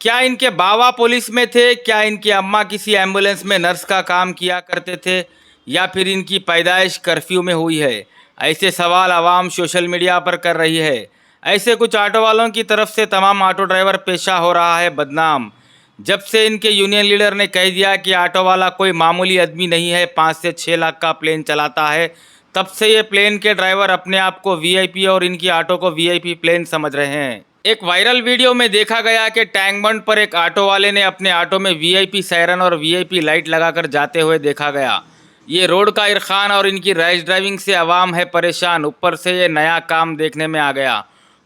क्या इनके बाबा पुलिस में थे? क्या इनकी अम्मा किसी एम्बुलेंस में नर्स का काम किया करते थे? या फिर इनकी पैदाइश कर्फ्यू में हुई है? ऐसे सवाल आवाम सोशल मीडिया पर कर रही है। ऐसे कुछ ऑटो वालों की तरफ से तमाम ऑटो ड्राइवर पेशा हो रहा है बदनाम। जब से इनके यूनियन लीडर ने कह दिया कि ऑटो वाला कोई मामूली आदमी नहीं है, 5 से 6 लाख का प्लेन चलाता है, तब से ये प्लेन के ड्राइवर अपने आप को वीआईपी और इनकी ऑटो को वीआईपी प्लेन समझ रहे हैं। एक वायरल वीडियो में देखा गया कि टैंक बंड पर एक ऑटो वाले ने अपने ऑटो में वीआईपी सायरन और वीआईपी लाइट लगाकर जाते हुए देखा गया। ये रोड का इरखान और इनकी रैश ड्राइविंग से आवाम है परेशान, ऊपर से ये नया काम देखने में आ गया।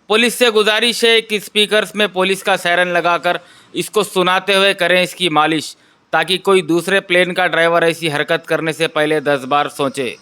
पुलिस से गुजारिश है कि स्पीकर्स में पुलिस का सायरन लगाकर इसको सुनाते हुए करें इसकी मालिश, ताकि कोई दूसरे प्लेन का ड्राइवर ऐसी हरकत करने से पहले 10 बार सोचे।